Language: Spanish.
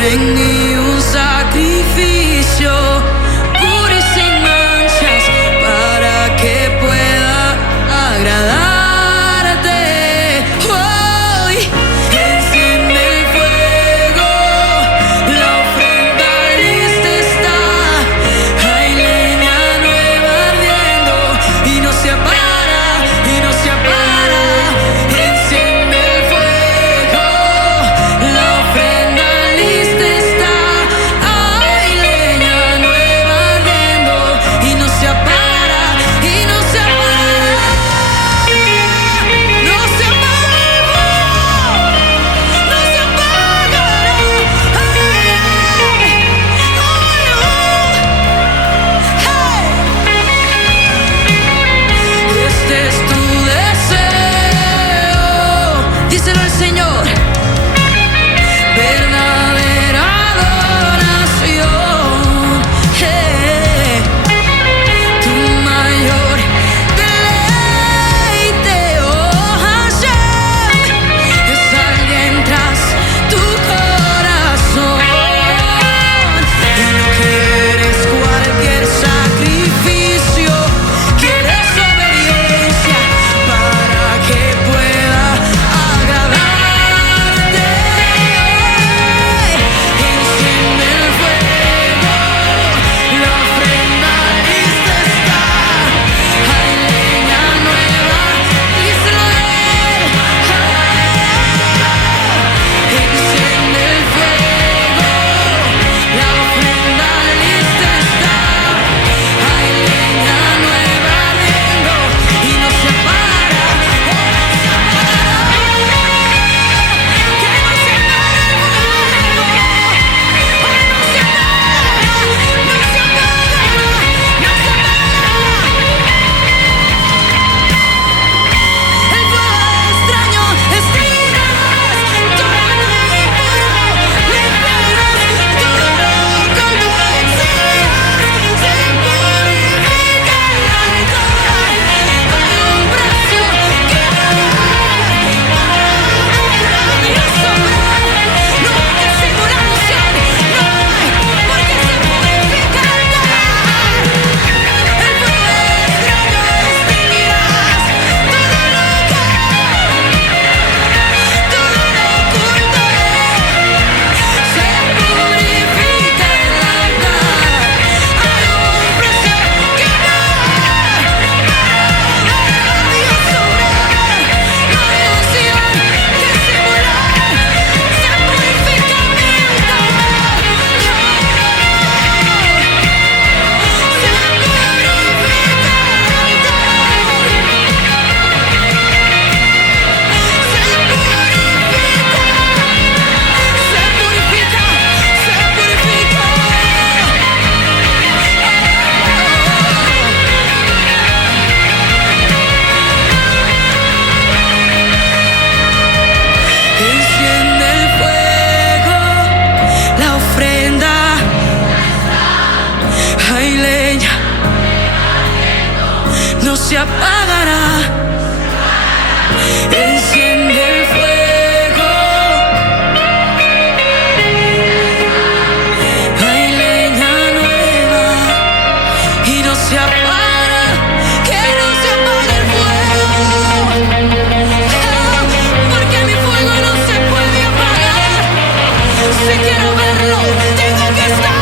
en mí un sacrificio puro y sin manchas para que pueda agradarte. Hoy enciende el fuego, la ofrenda lista está. Hay leña nueva ardiendo y no se apaga, y no se apaga. Enciende el fuego, la ofrenda lista está. Hay leña nueva ardiendo y no se apaga, y no se apaga. No se apaga el fuego, no se apaga. Este es tu deseo, díselo al Señor. Verdadera adoración, tu mayor deleite, oh Hashem, es alguien tras tu corazón. Y no quieres cualquier sacrificio, quieres obediencia para que pueda agradarte. Enciende el fuego, la ofrenda lista está. Hay leña nueva, díselo a él. Enciende el fuego, la ofrenda lista está. Hay leña nueva ardiendo y no se apaga, oh, no se apaga. Que no se apague el fuego, oh, no se apaga, no se apaga, no se apaga. El fuego extraño estirarás, todo lo impuro limpiarás, todo lo oculto exhibirás, se purifica el altar. Hay un precio que pagar para Dios sobrar. No hay que simulación, no hay, porque se purifica el altar. El fuego extraño extinguirás, todo lo oculto se purifica el altar. Hay un precio que pagar para Dios sobrar. No hay unción que simular, se purifica mi altar. Se purifica, se purifica. Enciende el fuego, la ofrenda. Hay leña, no se apagará. Enciende el fuego, hay leña nueva y no se apaga. Que no se apague el fuego, porque mi fuego no se puede apagar. Si quiero verlo, tengo que estar.